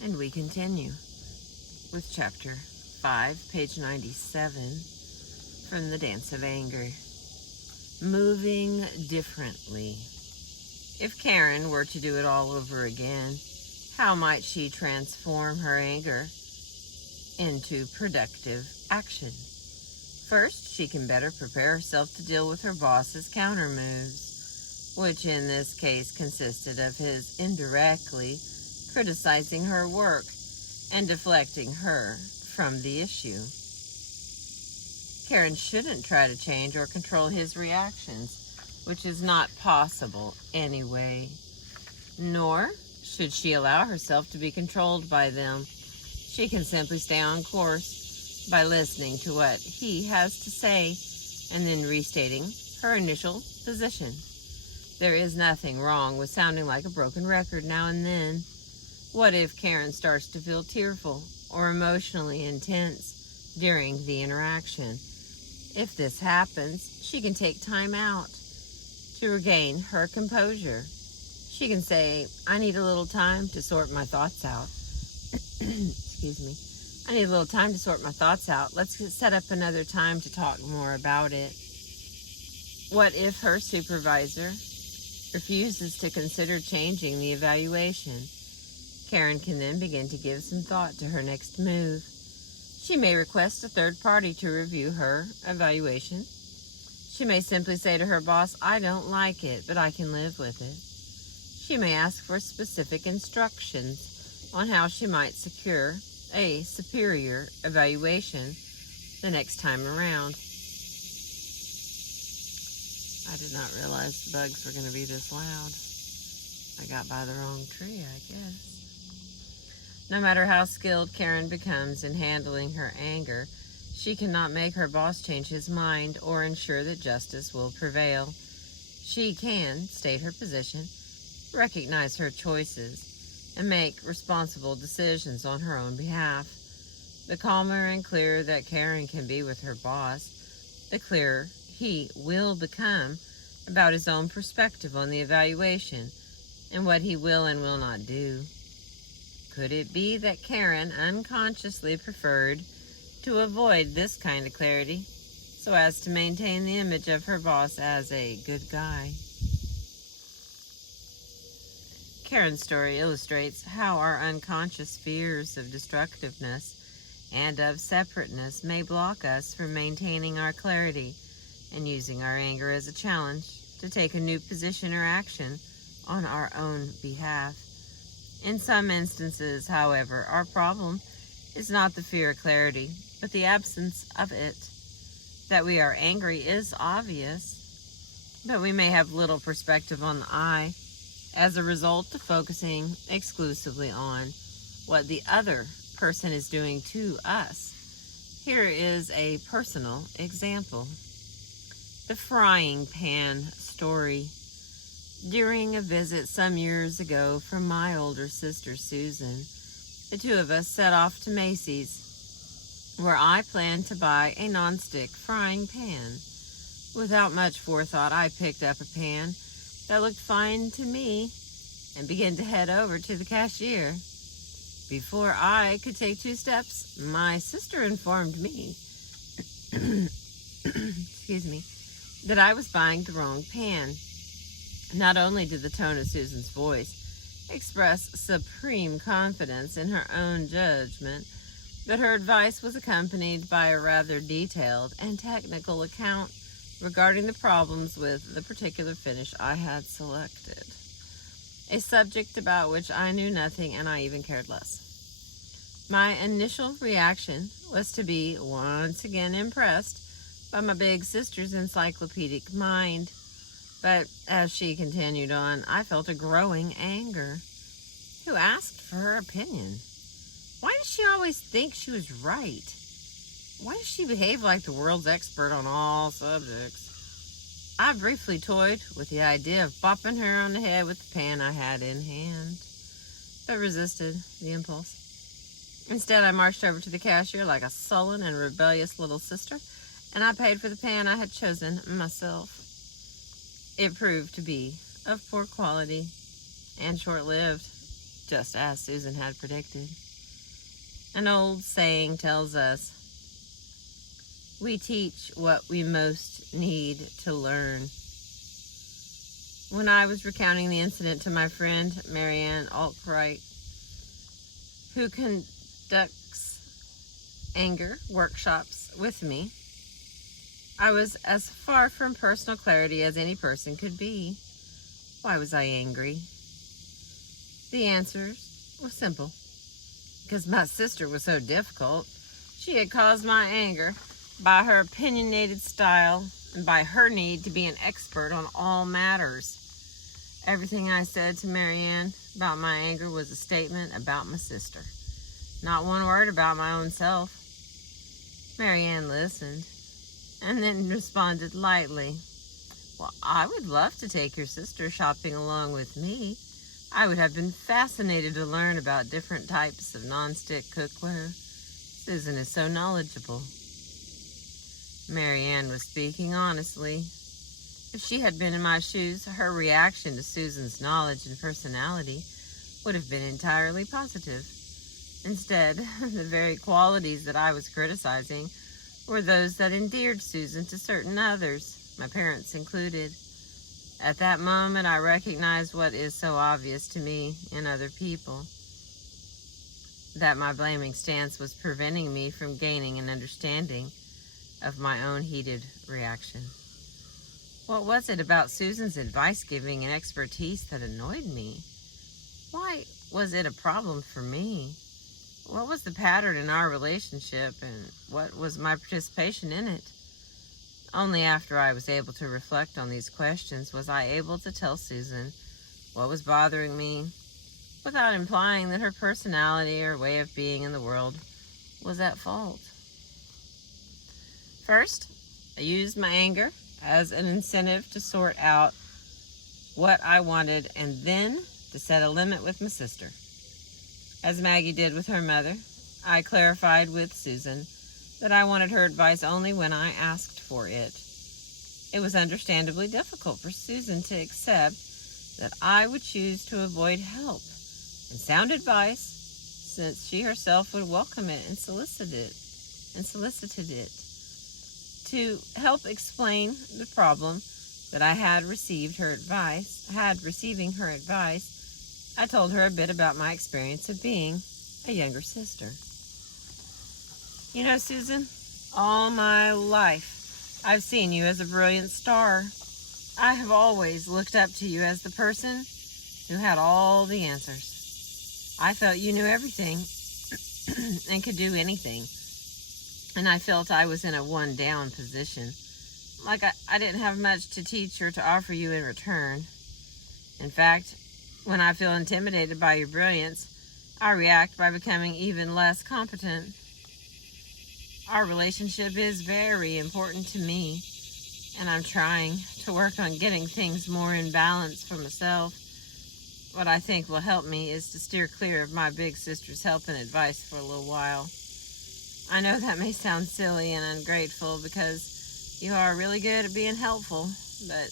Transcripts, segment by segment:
And we continue with chapter 5, page 97 from The Dance of Anger. Moving differently. If Karen were to do it all over again, how might she transform her anger into productive action? First, she can better prepare herself to deal with her boss's counter moves, which in this case consisted of his indirectly criticizing her work and deflecting her from the issue. Karen shouldn't try to change or control his reactions, which is not possible anyway. Nor should she allow herself to be controlled by them. She can simply stay on course by listening to what he has to say and then restating her initial position. There is nothing wrong with sounding like a broken record now and then. What if Karen starts to feel tearful or emotionally intense during the interaction? If this happens, she can take time out to regain her composure. She can say, I need a little time to sort my thoughts out. Excuse me. I need a little time to sort my thoughts out. Let's set up another time to talk more about it. What if her supervisor refuses to consider changing the evaluation? Karen can then begin to give some thought to her next move. She may request a third party to review her evaluation. She may simply say to her boss, I don't like it, but I can live with it. She may ask for specific instructions on how she might secure a superior evaluation the next time around. I did not realize the bugs were going to be this loud. I got by the wrong tree, I guess. No matter how skilled Karen becomes in handling her anger, she cannot make her boss change his mind or ensure that justice will prevail. She can state her position, recognize her choices, and make responsible decisions on her own behalf. The calmer and clearer that Karen can be with her boss, the clearer he will become about his own perspective on the evaluation and what he will and will not do. Could it be that Karen unconsciously preferred to avoid this kind of clarity so as to maintain the image of her boss as a good guy? Karen's story illustrates how our unconscious fears of destructiveness and of separateness may block us from maintaining our clarity and using our anger as a challenge to take a new position or action on our own behalf. In some instances, however, our problem is not the fear of clarity, but the absence of it. That we are angry is obvious, but we may have little perspective on the I as a result of focusing exclusively on what the other person is doing to us. Here is a personal example. The frying pan story. During a visit some years ago from my older sister Susan, the two of us set off to Macy's, where I planned to buy a nonstick frying pan. Without much forethought, I picked up a pan that looked fine to me and began to head over to the cashier. Before I could take 2 steps, my sister informed me excuse me, that I was buying the wrong pan. Not only did the tone of Susan's voice express supreme confidence in her own judgment, but her advice was accompanied by a rather detailed and technical account regarding the problems with the particular finish I had selected, a subject about which I knew nothing and I even cared less. My initial reaction was to be once again impressed by my big sister's encyclopedic mind. But as she continued on, I felt a growing anger. Who asked for her opinion? Why does she always think she was right? Why does she behave like the world's expert on all subjects? I briefly toyed with the idea of bopping her on the head with the pan I had in hand, but resisted the impulse. Instead, I marched over to the cashier like a sullen and rebellious little sister, and I paid for the pan I had chosen myself. It proved to be of poor quality and short-lived. just as Susan had predicted. An old saying tells us, we teach what we most need to learn. When I was recounting the incident to my friend Marianne Albright, who conducts anger workshops with me, I was as far from personal clarity as any person could be. Why was I angry? The answer was simple. Because my sister was so difficult. She had caused my anger by her opinionated style and by her need to be an expert on all matters. Everything I said to Marianne about my anger was a statement about my sister. Not one word about my own self. Marianne listened and then responded lightly, well, I would love to take your sister shopping along with me. I would have been fascinated to learn about different types of nonstick cookware. Susan is so knowledgeable. Marianne was speaking honestly. If she had been in my shoes, her reaction to Susan's knowledge and personality would have been entirely positive. Instead, the very qualities that I was criticizing were those that endeared Susan to certain others, my parents included. At that moment, I recognized what is so obvious to me in other people, that my blaming stance was preventing me from gaining an understanding of my own heated reaction. What was it about Susan's advice-giving and expertise that annoyed me? Why was it a problem for me? What was the pattern in our relationship, and what was my participation in it? Only after I was able to reflect on these questions was I able to tell Susan what was bothering me, without implying that her personality or way of being in the world was at fault. First, I used my anger as an incentive to sort out what I wanted and then to set a limit with my sister. As Maggie did with her mother, I clarified with Susan that I wanted her advice only when I asked for it. It was understandably difficult for Susan to accept that I would choose to avoid help and sound advice, since she herself would welcome it and solicited it. To help explain the problem that I had receiving her advice, I told her a bit about my experience of being a younger sister. You know, Susan, all my life I've seen you as a brilliant star. I have always looked up to you as the person who had all the answers. I felt you knew everything and could do anything. And I felt I was in a one-down position. Like I didn't have much to teach or to offer you in return. In fact, when I feel intimidated by your brilliance, I react by becoming even less competent. Our relationship is very important to me, and I'm trying to work on getting things more in balance for myself. What I think will help me is to steer clear of my big sister's help and advice for a little while. I know that may sound silly and ungrateful because you are really good at being helpful, but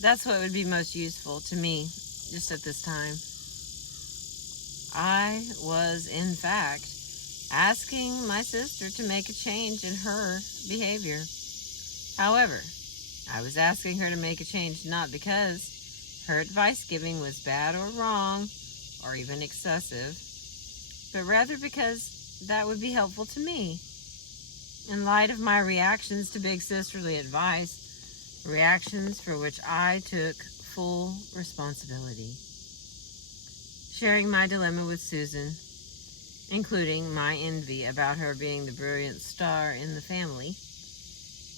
that's what would be most useful to me just at this time. I was, in fact, asking my sister to make a change in her behavior. However, I was asking her to make a change not because her advice giving was bad or wrong or even excessive, but rather because that would be helpful to me. In light of my reactions to big sisterly advice, reactions for which I took full responsibility. Sharing my dilemma with Susan, including my envy about her being the brilliant star in the family,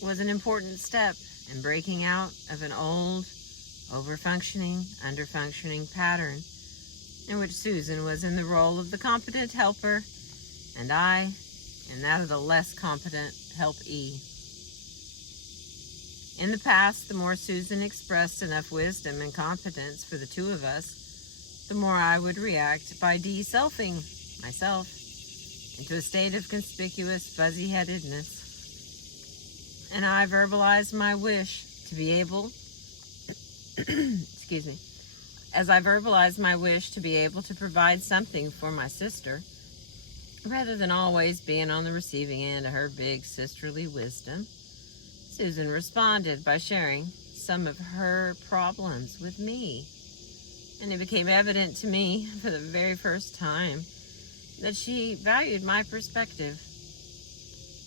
was an important step in breaking out of an old, over-functioning, under-functioning pattern in which Susan was in the role of the competent helper and I in that of the less competent helpee. In the past, the more Susan expressed enough wisdom and competence for the two of us, the more I would react by de-selfing myself into a state of conspicuous fuzzy-headedness. And I verbalized my wish to be able as I verbalized my wish to be able to provide something for my sister, rather than always being on the receiving end of her big sisterly wisdom, Susan responded by sharing some of her problems with me. And it became evident to me for the very first time that she valued my perspective.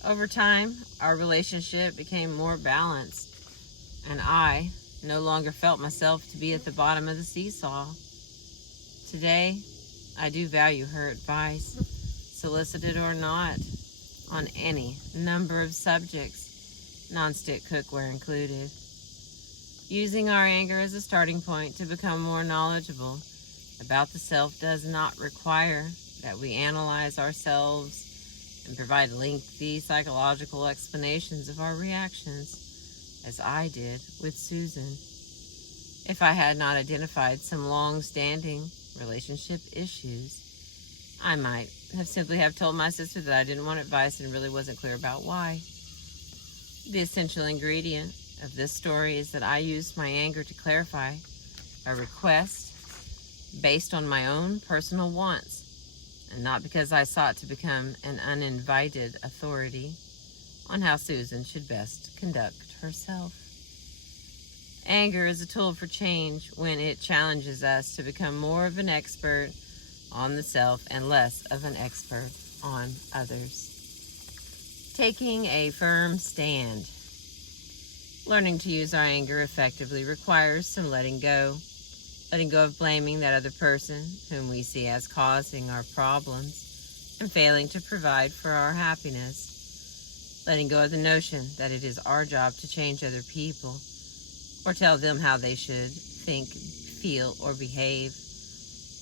Over time, our relationship became more balanced, and I no longer felt myself to be at the bottom of the seesaw. Today, I do value her advice, solicited or not, on any number of subjects, nonstick cookware included. Using our anger as a starting point to become more knowledgeable about the self does not require that we analyze ourselves and provide lengthy psychological explanations of our reactions, as I did with Susan. If I had not identified some long-standing relationship issues, I might have simply told my sister that I didn't want advice and really wasn't clear about why. The essential ingredient of this story is that I used my anger to clarify a request based on my own personal wants, and not because I sought to become an uninvited authority on how Susan should best conduct herself. Anger is a tool for change when it challenges us to become more of an expert on the self and less of an expert on others. Taking a firm stand. Learning to use our anger effectively requires some letting go of blaming that other person whom we see as causing our problems and failing to provide for our happiness. Letting go of the notion that it is our job to change other people or tell them how they should think, feel, or behave.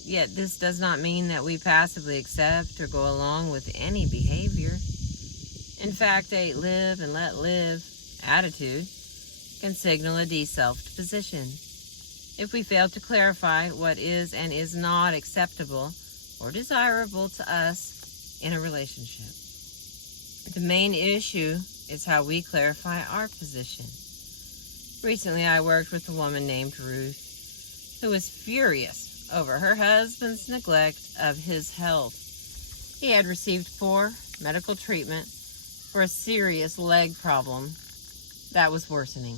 Yet this does not mean that we passively accept or go along with any behavior. In fact, a live and let live attitude can signal a de-selfed position. If we fail to clarify what is and is not acceptable or desirable to us in a relationship. The main issue is how we clarify our position. Recently, I worked with a woman named Ruth who was furious over her husband's neglect of his health. He had received poor medical treatment for a serious leg problem that was worsening,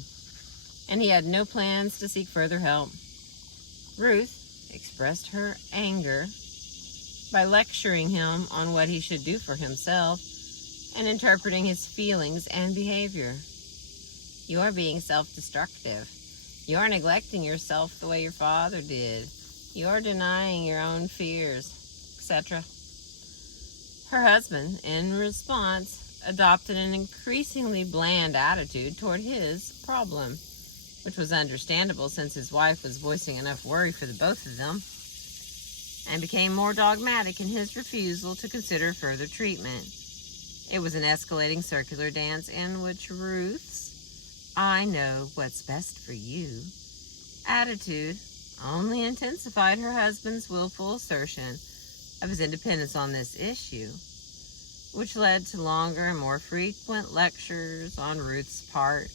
and he had no plans to seek further help. Ruth expressed her anger by lecturing him on what he should do for himself and interpreting his feelings and behavior. You are being self-destructive. You are neglecting yourself the way your father did. You are denying your own fears, etc. Her husband, in response, adopted an increasingly bland attitude toward his problem, which was understandable since his wife was voicing enough worry for the both of them, and became more dogmatic in his refusal to consider further treatment. It was an escalating circular dance in which Ruth's "I know what's best for you" attitude only intensified her husband's willful assertion of his independence on this issue, which led to longer and more frequent lectures on Ruth's part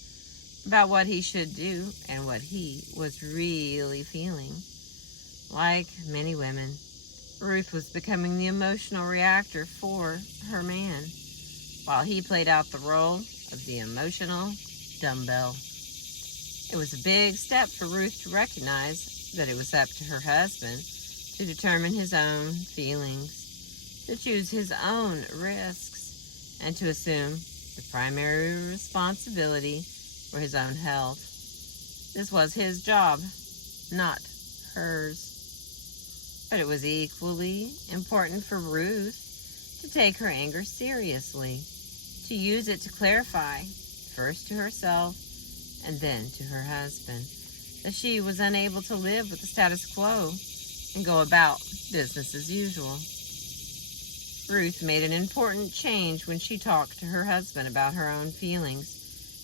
about what he should do and what he was really feeling. Like many women, Ruth was becoming the emotional reactor for her man, while he played out the role of the emotional dumbbell. It was a big step for Ruth to recognize that it was up to her husband to determine his own feelings, to choose his own risks, and to assume the primary responsibility for his own health. This was his job, not hers. But it was equally important for Ruth to take her anger seriously, to use it to clarify, first to herself and then to her husband, that she was unable to live with the status quo and go about business as usual. Ruth made an important change when she talked to her husband about her own feelings,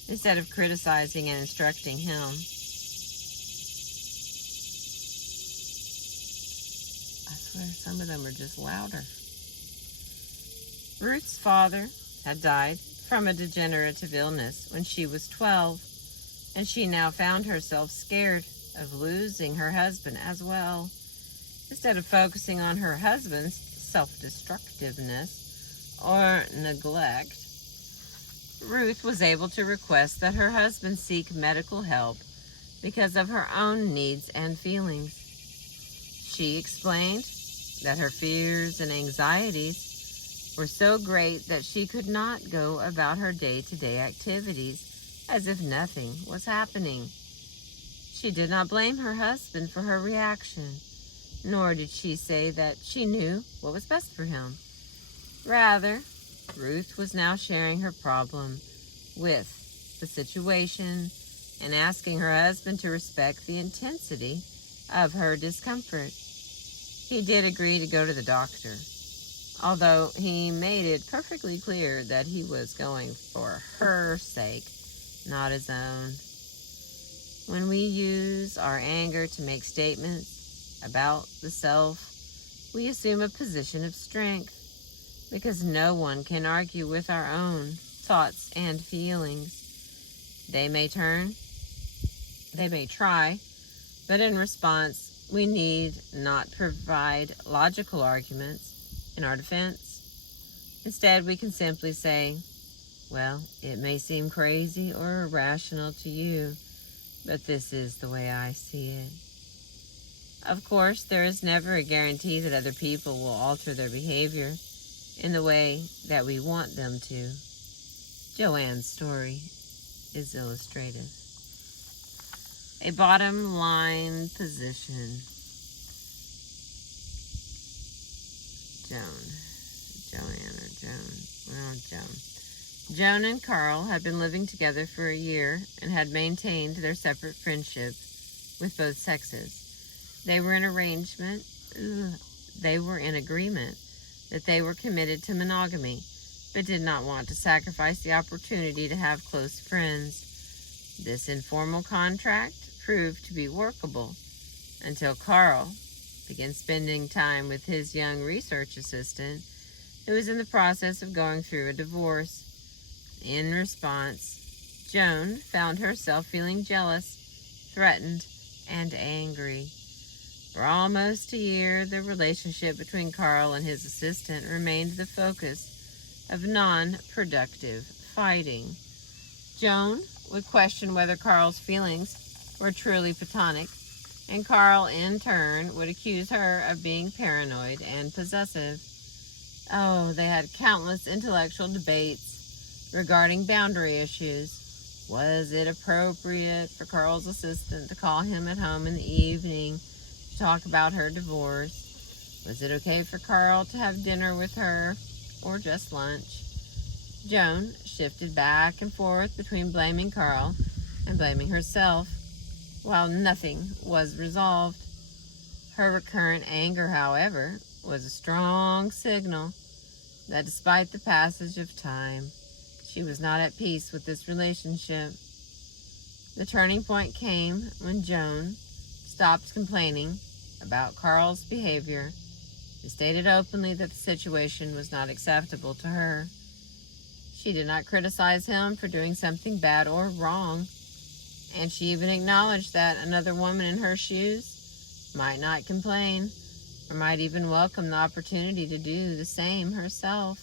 instead of criticizing and instructing him. I swear some of them are just louder. Ruth's father had died from a degenerative illness when she was 12, and she now found herself scared of losing her husband as well. Instead of focusing on her husband's self-destructiveness or neglect, Ruth was able to request that her husband seek medical help because of her own needs and feelings. She explained that her fears and anxieties were so great that she could not go about her day-to-day activities as if nothing was happening. She did not blame her husband for her reaction, nor did she say that she knew what was best for him. Rather, Ruth was now sharing her problem with the situation and asking her husband to respect the intensity of her discomfort. He did agree to go to the doctor, although he made it perfectly clear that he was going for her sake, not his own. When we use our anger to make statements about the self, we assume a position of strength, because no one can argue with our own thoughts and feelings. They may try, but in response, we need not provide logical arguments in our defense. Instead, we can simply say, well, it may seem crazy or irrational to you, but this is the way I see it. Of course, there is never a guarantee that other people will alter their behavior in the way that we want them to. Joanne's story is illustrative. A bottom line position. Joan and Carl had been living together for a year and had maintained their separate friendship with both sexes. They were in agreement that they were committed to monogamy, but did not want to sacrifice the opportunity to have close friends. This informal contract proved to be workable until Carl began spending time with his young research assistant, who was in the process of going through a divorce. In response, Joan found herself feeling jealous, threatened, and angry. For almost a year, the relationship between Carl and his assistant remained the focus of non-productive fighting. Joan would question whether Carl's feelings were truly platonic, and Carl, in turn, would accuse her of being paranoid and possessive. Oh, they had countless intellectual debates regarding boundary issues. Was it appropriate for Carl's assistant to call him at home in the evening to talk about her divorce? Was it okay for Carl to have dinner with her or just lunch? Joan shifted back and forth between blaming Carl and blaming herself, while nothing was resolved. Her recurrent anger, however, was a strong signal that despite the passage of time, she was not at peace with this relationship. The turning point came when Joan stopped complaining about Carl's behavior. She stated openly that the situation was not acceptable to her. She did not criticize him for doing something bad or wrong, and she even acknowledged that another woman in her shoes might not complain, or might even welcome the opportunity to do the same herself.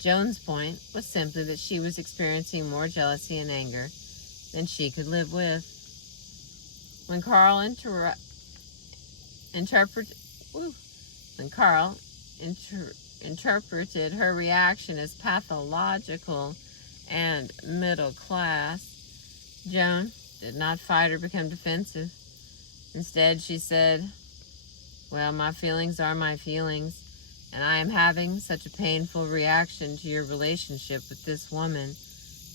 Joan's point was simply that she was experiencing more jealousy and anger than she could live with. When Carl interpreted her reaction as pathological and middle class, Joan did not fight or become defensive. Instead, she said, well, my feelings are my feelings, and I am having such a painful reaction to your relationship with this woman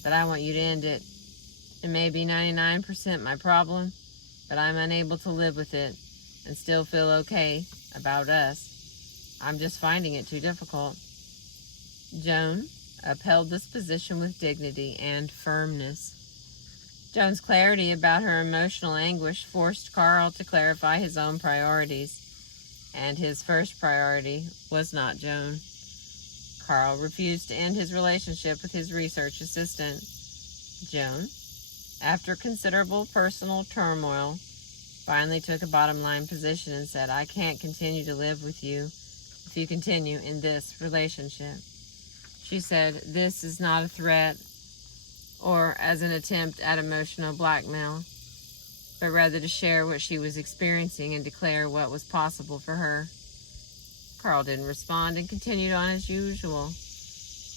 that I want you to end it. It may be 99% my problem, but I'm unable to live with it and still feel okay about us. I'm just finding it too difficult. Joan upheld this position with dignity and firmness. Joan's clarity about her emotional anguish forced Carl to clarify his own priorities, and his first priority was not Joan. Carl refused to end his relationship with his research assistant. Joan after considerable personal turmoil, finally took a bottom-line position and said, I can't continue to live with you if you continue in this relationship. She said, this is not a threat or as an attempt at emotional blackmail, but rather to share what she was experiencing and declare what was possible for her. Carl didn't respond and continued on as usual,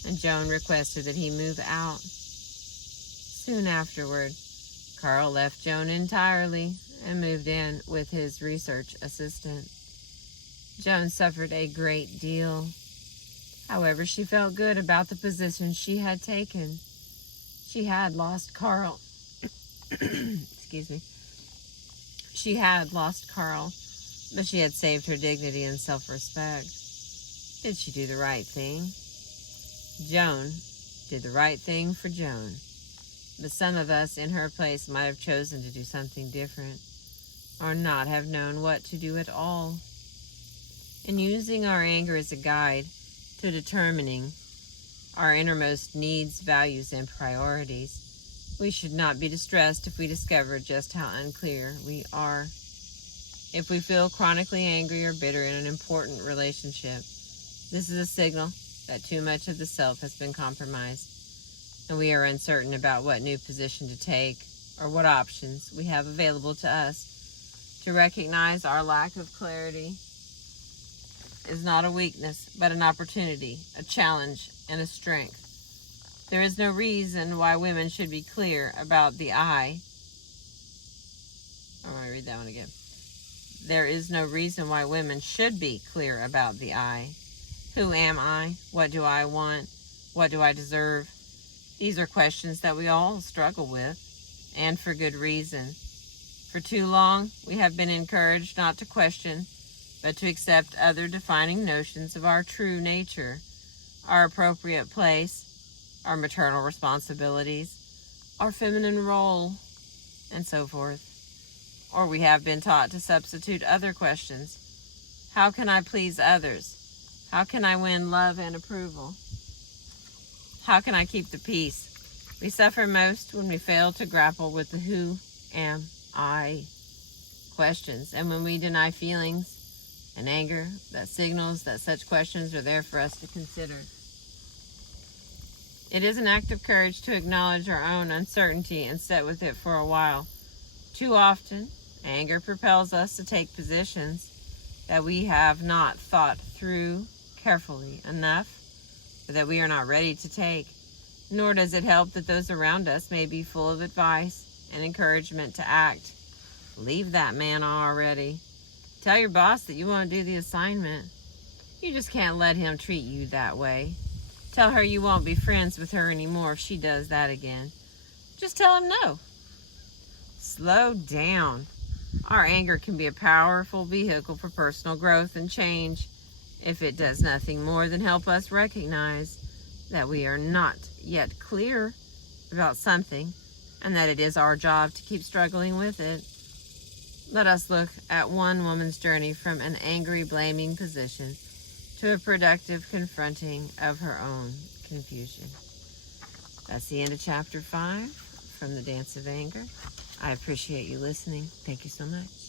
and Joan requested that he move out. Soon afterward, Carl left Joan entirely and moved in with his research assistant. Joan suffered a great deal. However, she felt good about the position she had taken. She had lost Carl. Excuse me. She had lost Carl, but she had saved her dignity and self-respect. Did she do the right thing? Joan did the right thing for Joan, but some of us in her place might have chosen to do something different, or not have known what to do at all. In using our anger as a guide to determining our innermost needs, values, and priorities, we should not be distressed if we discover just how unclear we are. If we feel chronically angry or bitter in an important relationship, this is a signal that too much of the self has been compromised, and we are uncertain about what new position to take or what options we have available to us. To recognize our lack of clarity is not a weakness, but an opportunity, a challenge, and a strength. There is no reason why women should be clear about the I. I'm going to read that one again. There is no reason why women should be clear about the I. Who am I? What do I want? What do I deserve? These are questions that we all struggle with, and for good reason. For too long, we have been encouraged not to question, but to accept other defining notions of our true nature, our appropriate place, our maternal responsibilities, our feminine role, and so forth. Or we have been taught to substitute other questions. How can I please others? How can I win love and approval? How can I keep the peace? We suffer most when we fail to grapple with the who am I questions, and when we deny feelings and anger that signals that such questions are there for us to consider. It is an act of courage to acknowledge our own uncertainty and sit with it for a while. Too often, anger propels us to take positions that we have not thought through carefully enough, or that we are not ready to take. Nor does it help that those around us may be full of advice and encouragement to act. Leave that man already. Tell your boss that you won't do the assignment. You just can't let him treat you that way. Tell her you won't be friends with her anymore if she does that again. Just tell him no. Slow down. Our anger can be a powerful vehicle for personal growth and change if it does nothing more than help us recognize that we are not yet clear about something and that it is our job to keep struggling with it. Let us look at one woman's journey from an angry, blaming position to a productive confronting of her own confusion. That's the end of chapter 5 from The Dance of Anger. I appreciate you listening. Thank you so much.